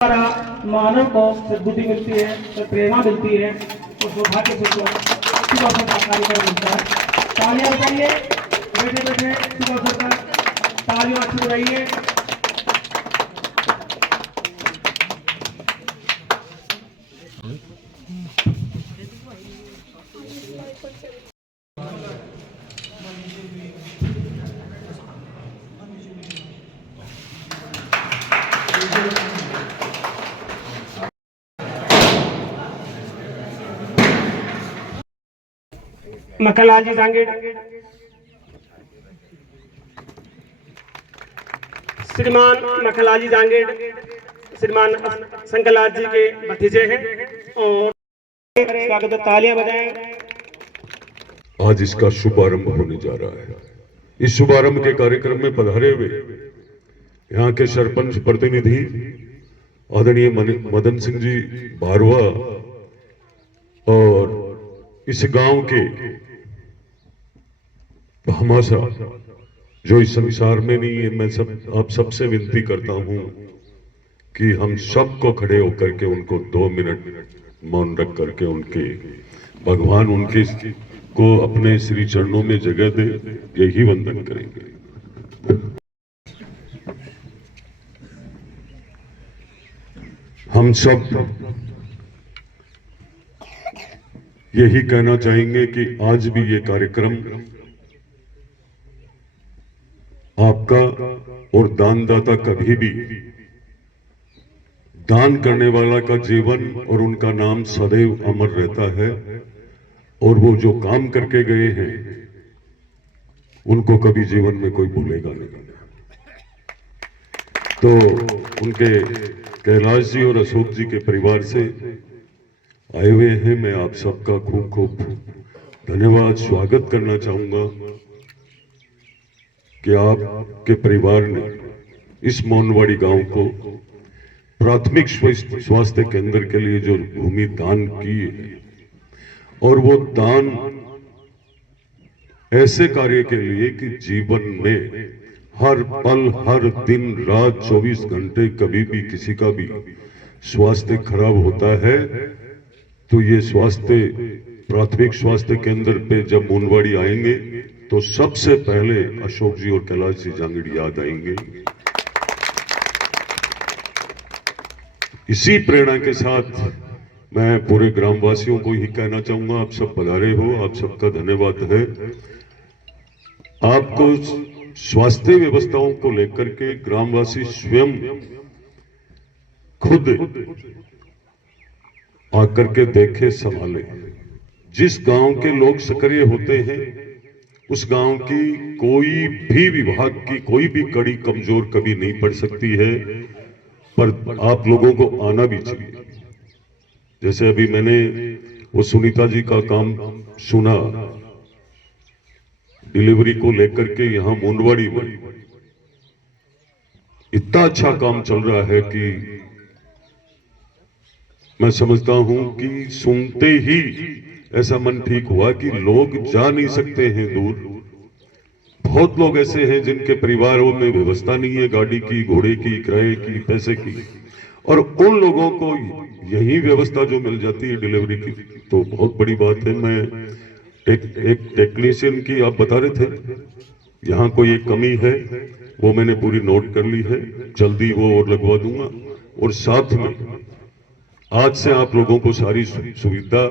द्वारा मानव को सद्बुद्धि मिलती है, प्रेरणा मिलती है और सौभाग्य से शुभ अवसर का कार्यक्रम मिलता है। तालियां बजाइए, बैठे बैठे शुभ अवसर पर तालियां अच्छी बजाइए। मक्खनलाल जी जांगीड़, श्रीमान मक्खनलाल जी जांगीड़ श्रीमान शंकरलाल जी के भतीजे हैं और स्वागत तालियां बजाएं। आज इसका शुभारंभ होने जा रहा है। इस शुभारंभ के कार्यक्रम में पधारे हुए यहाँ के सरपंच प्रतिनिधि आदरणीय मदन सिंह जी बारवा और इस गांव के भामाशा जो इस संसार में नहीं है, मैं आप सबसे विनती करता हूं कि हम सबको खड़े होकर के उनको 2 मिनट मौन रख करके उनके भगवान उनके को अपने श्री चरणों में जगह दे, यही वंदन करेंगे। हम सब यही कहना चाहेंगे कि आज भी ये कार्यक्रम आपका और दानदाता कभी भी दान करने वाला का जीवन और उनका नाम सदैव अमर रहता है और वो जो काम करके गए हैं उनको कभी जीवन में कोई भूलेगा नहीं। तो उनके कैलाश जी और अशोक जी के परिवार से आए हुए हैं, मैं आप सबका खूब खूब धन्यवाद स्वागत करना चाहूंगा कि आपके परिवार ने इस मोनवाड़ी गांव को प्राथमिक स्वास्थ्य केंद्र के लिए जो भूमि दान की है और वो दान ऐसे कार्य के लिए कि जीवन में हर पल हर दिन रात 24 घंटे कभी भी किसी का भी स्वास्थ्य खराब होता है तो ये प्राथमिक स्वास्थ्य केंद्र पे जब मोनवाड़ी आएंगे तो सबसे पहले अशोक जी और कैलाश जी जांगीड़ याद आएंगे। इसी प्रेरणा के साथ मैं पूरे ग्रामवासियों को ही कहना चाहूंगा, आप सब पधारे हो, आप सबका धन्यवाद है। आपको स्वास्थ्य व्यवस्थाओं को लेकर के ग्रामवासी स्वयं खुद आकर के देखे, संभाले। जिस गांव के लोग सक्रिय होते हैं उस गांव की कोई भी विभाग की कोई भी कड़ी कमजोर कभी नहीं पड़ सकती है, पर आप लोगों को आना भी चाहिए। जैसे अभी मैंने वो सुनीता जी का काम सुना, डिलीवरी को लेकर के यहाँ मोनवाड़ी में इतना अच्छा काम चल रहा है कि मैं समझता हूं कि सुनते ही ऐसा मन ठीक हुआ कि लोग जा नहीं सकते हैं दूर। बहुत लोग ऐसे हैं जिनके परिवारों में व्यवस्था नहीं है गाड़ी की, घोड़े की, किराए की, पैसे की, और उन लोगों को यही व्यवस्था जो मिल जाती है डिलीवरी की तो बहुत बड़ी बात है। मैं एक टेक्नीशियन की आप बता रहे थे, यहाँ कोई एक कमी है वो मैंने पूरी नोट कर ली है, जल्दी वो और लगवा दूंगा। और साथ में आज से आप लोगों को सारी सुविधा,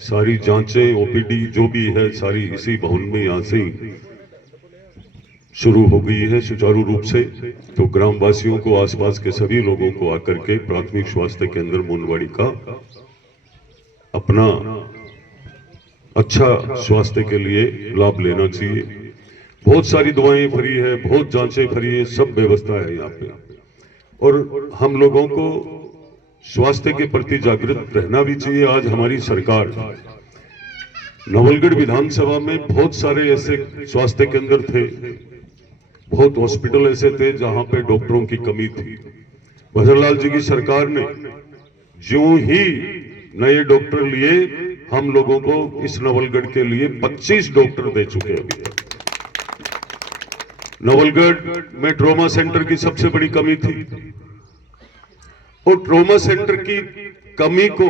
सारी जांचें, ओपीडी जो भी है सारी इसी भवन में यहाँ से ही शुरू हो गई है सुचारू रूप से। तो ग्रामवासियों को, आसपास के सभी लोगों को आकर के प्राथमिक स्वास्थ्य केंद्र मोनवाड़ी का अपना अच्छा स्वास्थ्य के लिए लाभ लेना चाहिए। बहुत सारी दवाएं फ्री है, बहुत जांचें फ्री है, सब व्यवस्था है यहाँ पे। और हम लोगों को स्वास्थ्य के प्रति जागृत रहना भी चाहिए। आज हमारी सरकार नवलगढ़ विधानसभा में बहुत सारे ऐसे स्वास्थ्य केंद्र थे, बहुत हॉस्पिटल ऐसे थे जहां पे डॉक्टरों की कमी थी। भजनलाल जी की सरकार ने जो ही नए डॉक्टर लिए, हम लोगों को इस नवलगढ़ के लिए 25 डॉक्टर दे चुके हैं अभी तक। नवलगढ़ में ट्रॉमा सेंटर की सबसे बड़ी कमी थी और ट्रॉमा सेंटर की कमी को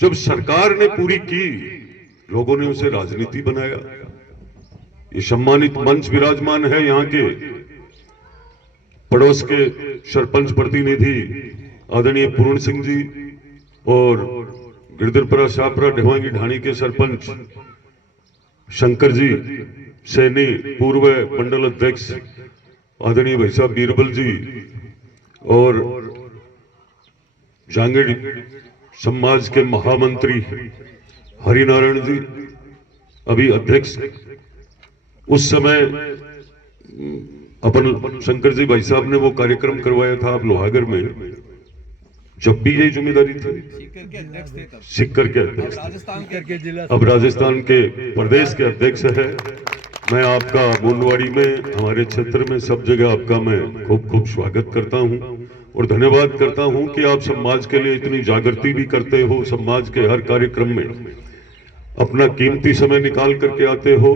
जब सरकार ने पूरी की, लोगों ने उसे राजनीति बनाया। ये सम्मानित मंच विराजमान है यहाँ के पड़ोस के सरपंच प्रतिनिधि आदरणीय पूर्ण सिंह जी और गिरधरपुरा शाहपुरा ढेवांगी ढाणी के सरपंच शंकर जी सैनी, पूर्व मंडल अध्यक्ष आदरणीय भाई साहब बीरबल जी और जांगेड़ समाज के महामंत्री हरिनारायण जी अभी अध्यक्ष। उस समय अपन शंकर जी भाई साहब ने वो कार्यक्रम करवाया था आप लोहागर में, जब भी यही जिम्मेदारी थी सिक्कर के अध्यक्ष, अब राजस्थान के प्रदेश के अध्यक्ष है। मैं आपका मुंडवाड़ी में, हमारे क्षेत्र में, सब जगह आपका मैं खूब खूब स्वागत करता हूं और धन्यवाद करता हूं कि आप समाज के लिए इतनी जागृति भी करते हो, समाज के हर कार्यक्रम में अपना कीमती समय निकाल करके आते हो।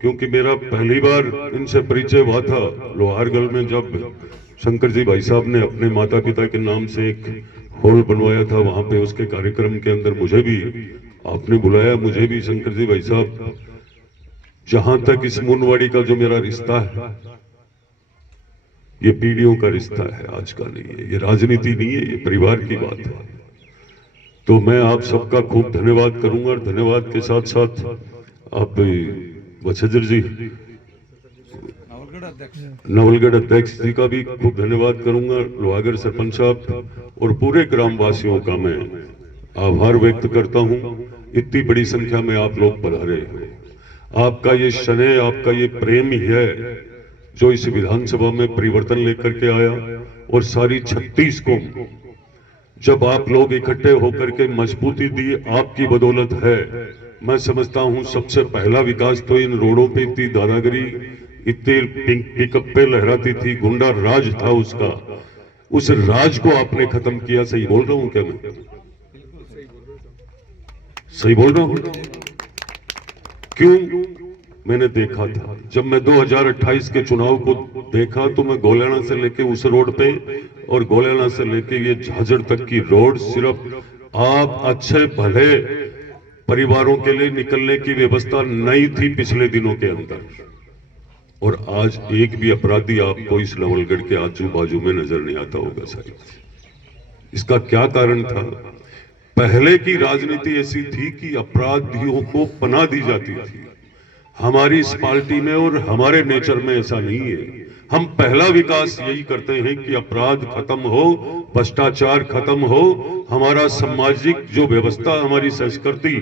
क्योंकि मेरा पहली बार इनसे परिचय हुआ था लोहारगढ़ में, जब शंकर जी भाई साहब ने अपने माता पिता के नाम से एक हॉल बनवाया था, वहां पे उसके कार्यक्रम के अंदर मुझे भी आपने बुलाया, मुझे भी शंकर जी भाई साहब। जहां तक इस मुंडवाड़ी का जो मेरा रिश्ता है, ये पीढ़ियों का रिश्ता है, आज का नहीं है, ये राजनीति नहीं है, ये परिवार की बात है। तो मैं आप सबका खूब धन्यवाद करूंगा और धन्यवाद के साथ साथ आप वत्सजर जी नवलगढ़ अध्यक्ष जी का भी खूब धन्यवाद करूंगा, लोहागढ़ सरपंच साहब और पूरे ग्रामवासियों का मैं आभार व्यक्त करता हूं। इतनी बड़ी संख्या में आप लोग पधारे हो, आपका ये स्नेह, आपका ये प्रेम ही है जो इस विधानसभा में परिवर्तन लेकर के आया। और सारी 36 को जब आप लोग इकट्ठे होकर के मजबूती दी, आपकी बदौलत है। मैं समझता हूं सबसे पहला विकास तो इन रोडों पे इतनी दादागिरी, इतने पिकअप पे लहराती थी, गुंडा राज था उसका, उस राज को आपने खत्म किया। सही बोल रहा हूं क्या मैं? सही बोल रहा हूं? क्यों? मैंने देखा था जब मैं 2028 के चुनाव को देखा तो मैं गोलियाना से लेके उस रोड पे और गोलियाना से लेके ये झाझड़ तक की रोड सिर्फ आप अच्छे भले परिवारों के लिए निकलने की व्यवस्था नहीं थी पिछले दिनों के अंदर। और आज एक भी अपराधी आपको इस नवलगढ़ के आजू बाजू में नजर नहीं आता होगा शायद। इसका क्या कारण था? पहले की राजनीति ऐसी थी कि अपराधियों को पनाह दी जाती थी। हमारी इस पार्टी में और हमारे नेचर में ऐसा नहीं है। हम पहला विकास यही करते हैं कि अपराध खत्म हो, भ्रष्टाचार खत्म हो, हमारा सामाजिक जो व्यवस्था, हमारी संस्कृति,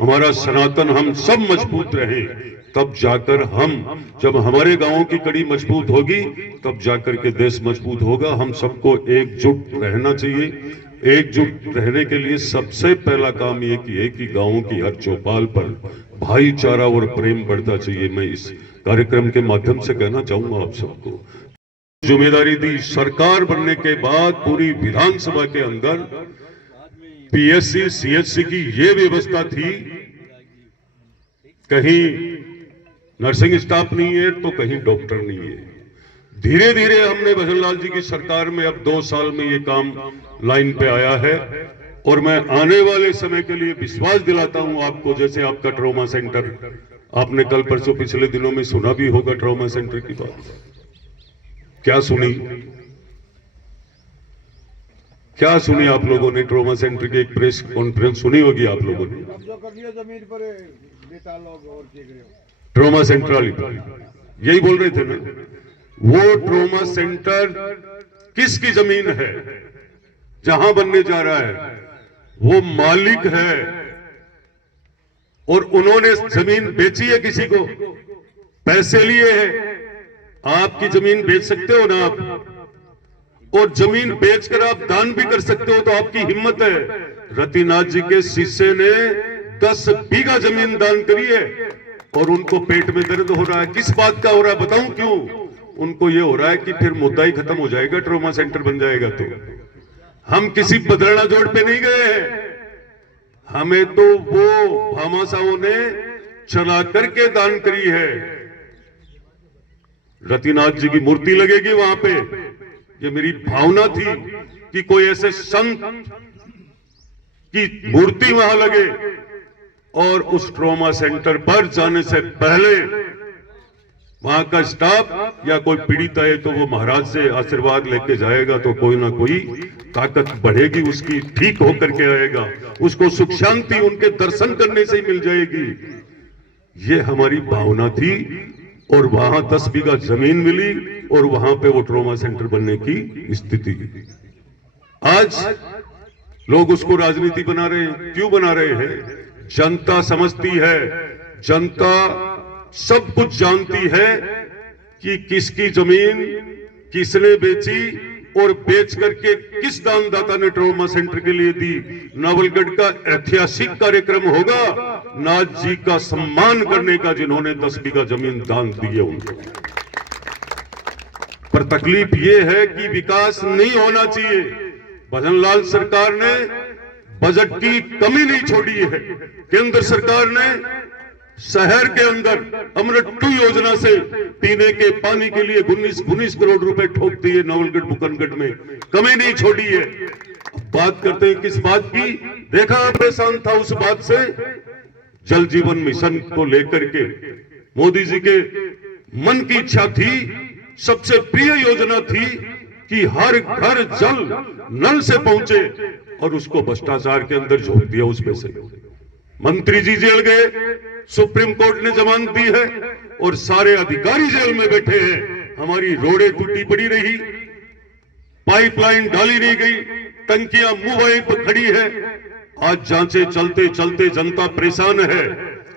हमारा सनातन, हम सब मजबूत रहें। तब जाकर हम, जब हमारे गांवों की कड़ी मजबूत होगी तब जाकर के देश मजबूत होगा। हम सबको एकजुट रहना चाहिए। एकजुट रहने के लिए सबसे पहला काम ये किए कि गांवों की हर चौपाल पर भाईचारा और प्रेम बढ़ता चाहिए। मैं इस कार्यक्रम के माध्यम से कहना चाहूंगा आप सबको, जिम्मेदारी दी सरकार बनने के बाद पूरी विधानसभा के अंदर पीएससी सीएचसी की ये व्यवस्था थी, कहीं नर्सिंग स्टाफ नहीं है तो कहीं डॉक्टर नहीं है। धीरे धीरे हमने भजनलाल जी की सरकार में अब 2 साल में ये काम लाइन पे आया है और मैं आने वाले समय के लिए विश्वास दिलाता हूं आपको। जैसे आपका ट्रॉमा सेंटर, आपने कल परसों पिछले दिनों में सुना भी होगा ट्रॉमा सेंटर की बात। क्या सुनी? क्या सुनी आप लोगों ने? ट्रॉमा सेंटर की एक प्रेस कॉन्फ्रेंस सुनी होगी आप लोगों ने। ट्रॉमा सेंटर वाली यही बोल रहे थे ना, वो ट्रॉमा सेंटर किसकी जमीन है जहां बनने जा रहा है? वो मालिक है और उन्होंने जमीन बेची है किसी को, पैसे लिए हैं। आपकी जमीन बेच सकते हो ना आप, और जमीन बेचकर आप दान भी कर सकते हो, तो आपकी हिम्मत है। रतिनाथ जी के शिष्य ने 10 बीघा जमीन दान करी है और उनको पेट में दर्द हो रहा है। किस बात का हो रहा है बताऊं क्यों? उनको ये हो रहा है कि फिर मुद्दा ही खत्म हो जाएगा, ट्रॉमा सेंटर बन जाएगा। तो हम किसी बदरना जोड़ पे नहीं गए हैं, हमें तो वो भामाशाहों ने चला करके दान करी है। रतिनाथ जी की मूर्ति लगेगी वहां पे, ये मेरी भावना थी। कि कोई ऐसे संत की मूर्ति वहां लगे और उस ट्रॉमा सेंटर पर जाने से पहले वहां का स्टाफ या कोई पीड़ित है तो वो महाराज से आशीर्वाद लेके जाएगा, तो कोई ना कोई ताकत बढ़ेगी उसकी, ठीक होकर के आएगा, उसको सुख शांति उनके दर्शन करने से ही मिल जाएगी। ये हमारी भावना थी और वहां 10 बीघा जमीन मिली और वहां पे वो ट्रॉमा सेंटर बनने की स्थिति। आज लोग उसको राजनीति बना रहे हैं। क्यों बना रहे हैं? जनता समझती है, जनता सब कुछ जानती है कि किसकी जमीन किसने बेची और बेच करके किस दानदाता ने ट्रॉमा सेंटर के लिए दी। नवलगढ़ का ऐतिहासिक कार्यक्रम होगा नाथ जी का सम्मान करने का, जिन्होंने 10 बीघा जमीन दान दी है उनको। पर तकलीफ यह है कि विकास नहीं होना चाहिए। भजनलाल सरकार ने बजट की कमी नहीं छोड़ी है। केंद्र सरकार ने शहर के अंदर अमृत 2 योजना से पीने के पानी के लिए 19 करोड़ रुपए ठोक दिए। नवलगढ़ बुकनगढ़ में कमी नहीं छोड़ी है। बात करते हैं किस बात की? देखा परेशान था उस बात से, जल जीवन मिशन को लेकर के मोदी जी के मन की इच्छा थी, सबसे प्रिय योजना थी कि हर घर जल नल से पहुंचे, और उसको भ्रष्टाचार के अंदर झोंक दिया। उसमें से मंत्री जी जेल गए, सुप्रीम कोर्ट ने जमानत दी है और सारे अधिकारी जेल में बैठे हैं। हमारी रोडें टूटी पड़ी रही, पाइपलाइन डाली नहीं गई, टंकियां मुंह वहीं पर खड़ी है। आज जांचे चलते चलते जनता परेशान है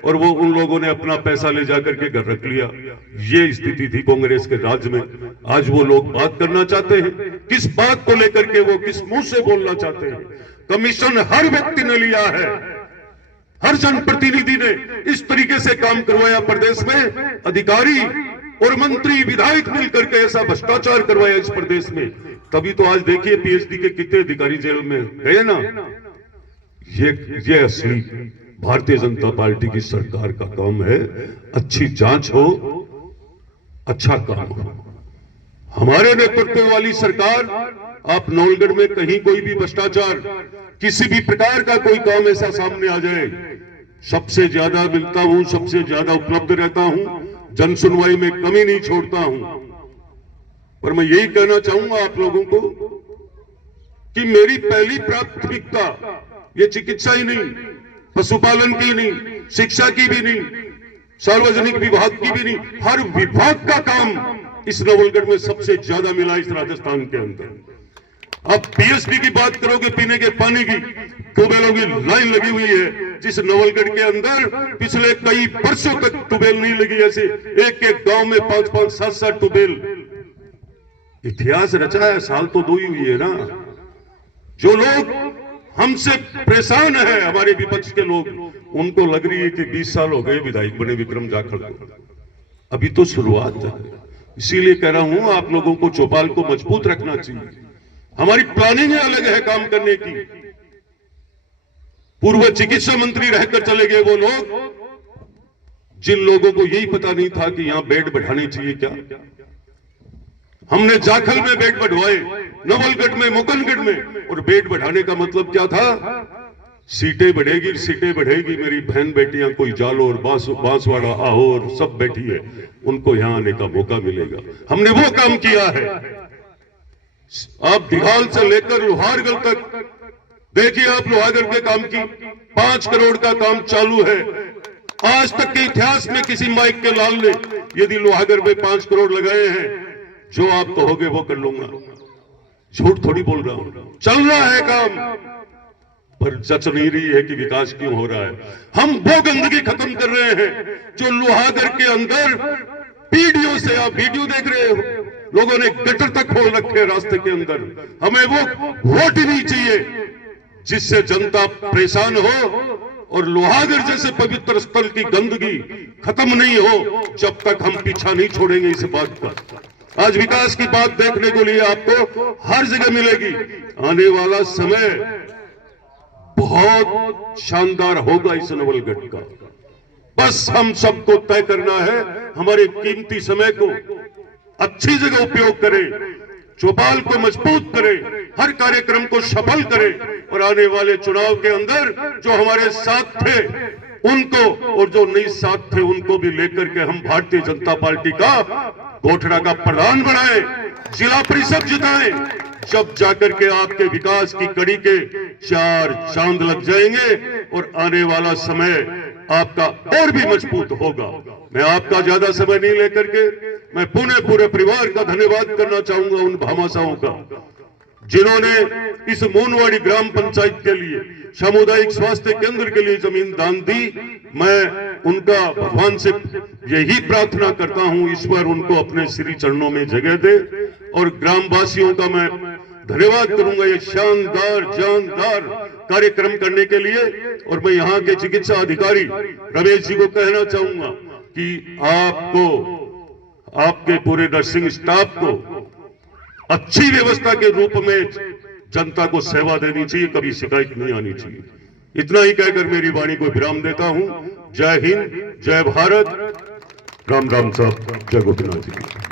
और वो उन लोगों ने अपना पैसा ले जाकर के घर रख लिया। ये स्थिति थी कांग्रेस के राज में। आज वो लोग बात करना चाहते हैं, किस बात को लेकर के वो किस मुंह से बोलना चाहते हैं? कमीशन हर व्यक्ति ने लिया है, हर जनप्रतिनिधि ने इस तरीके से काम करवाया प्रदेश में। अधिकारी और मंत्री विधायक मिलकर के ऐसा भ्रष्टाचार करवाया इस प्रदेश में। तभी तो आज देखिए पीएचडी के कितने अधिकारी जेल में गए ना। ये असली भारतीय जनता पार्टी की सरकार का काम है। अच्छी जांच हो, अच्छा काम हो। हमारे नेतृत्व वाली सरकार, आप नवलगढ़ में कहीं कोई भी भ्रष्टाचार, किसी भी प्रकार का कोई काम ऐसा सामने आ जाए, सबसे ज्यादा मिलता हूं, सबसे ज्यादा उपलब्ध रहता हूं, जन सुनवाई में कमी नहीं छोड़ता हूं। पर मैं यही कहना चाहूंगा आप लोगों को कि मेरी पहली प्राथमिकता ये चिकित्सा ही नहीं, पशुपालन की नहीं, शिक्षा की भी नहीं, सार्वजनिक विभाग की भी नहीं, हर विभाग का काम इस नवलगढ़ में सबसे ज्यादा मिला इस राजस्थान के अंदर। अब पीएचडी की बात करोगे, पीने के पानी की, ट्यूबवेलों की लाइन लगी हुई है जिस नवलगढ़ के अंदर पिछले कई वर्षों तक ट्यूबवेल नहीं लगी। ऐसे एक एक गांव में 5-5, 7-7 ट्यूबवेल। इतिहास रचा है, साल तो 2 ही हुई है ना। जो लोग हमसे परेशान है, हमारे विपक्ष के लोग, उनको लग रही है कि 20 साल हो गए विधायक बने विक्रम जाखड़ को। अभी तो शुरुआत है। इसीलिए कह रहा हूं आप लोगों को चौपाल को मजबूत रखना चाहिए। हमारी प्लानिंग अलग है काम करने की। पूर्व चिकित्सा मंत्री रहकर चले गए वो लोग, जिन लोगों को यही पता नहीं था कि यहां बेड बढ़ाने चाहिए क्या। हमने जाखल में बेड बढ़वाए, नवलगढ़ में, मुकनगढ़ में, और बेड बढ़ाने का मतलब क्या था? सीटें बढ़ेगी, सीटें बढ़ेगी, मेरी बहन बेटियां कोई जालोर, बांसवाड़ा, आहोर सब बैठी है, उनको यहां आने का मौका मिलेगा। हमने वो काम किया है। आप दिघाल से लेकर लोहारगढ़ तक देखिए, आप लोहारगढ़ के काम की 5 करोड़ का काम चालू है। आज तक के इतिहास में किसी माइक के लाल ने यदि लोहारगढ़ में 5 करोड़ लगाए हैं, जो आप कहोगे वो कर लूंगा। झूठ थोड़ी बोल रहा हूं, चल रहा है काम, पर जच नहीं रही है कि विकास क्यों हो रहा है। हम वो गंदगी खत्म कर रहे हैं जो लोहागढ़ के अंदर पीढ़ियों से, आप वीडियो देख रहे हो, लोगों ने गटर तक खोल रखे रास्ते के अंदर। हमें वो वोट ही नहीं चाहिए जिससे जनता परेशान हो और लोहागढ़ जैसे पवित्र स्थल की गंदगी खत्म नहीं हो, जब तक हम पीछा नहीं छोड़ेंगे इस बात का। आज विकास की बात देखने को लिए आपको हर जगह मिलेगी। आने वाला समय बहुत शानदार होगा इस नवलगढ़ का। बस हम सबको तय करना है, हमारे कीमती समय को अच्छी जगह उपयोग करें। चौपाल को मजबूत करे, हर कार्यक्रम को सफल करे और आने वाले चुनाव के अंदर जो हमारे साथ थे उनको और जो नहीं साथ थे उनको भी लेकर के हम भारतीय जनता पार्टी का गोठड़ा का प्रधान बनाए, जिला परिषद जिताएं, जब जाकर के आपके विकास की कड़ी के 4 चांद लग जाएंगे और आने वाला समय आपका और भी मजबूत होगा। मैं आपका ज्यादा समय नहीं लेकर के मैं पूरे परिवार का धन्यवाद करना चाहूंगा उन भामाशाहों का जिन्होंने इस मोनवाड़ी ग्राम पंचायत के लिए सामुदायिक स्वास्थ्य केंद्र के लिए जमीन दान दी। मैं उनका भगवान से यही प्रार्थना करता हूं, ईश्वर उनको अपने श्री चरणों में जगह दे और ग्रामवासियों का मैं धन्यवाद करूंगा ये शानदार जानदार कार्यक्रम करने के लिए। और मैं यहाँ के चिकित्सा अधिकारी रमेश जी को कहना चाहूंगा कि आपको आपके पूरे नर्सिंग स्टाफ को अच्छी व्यवस्था के रूप में जनता को सेवा देनी चाहिए, कभी शिकायत नहीं आनी चाहिए। इतना ही कहकर मेरी वाणी को विराम देता हूं। जय हिंद, जय भारत, राम राम साहब, जय गोपीनाथ जी।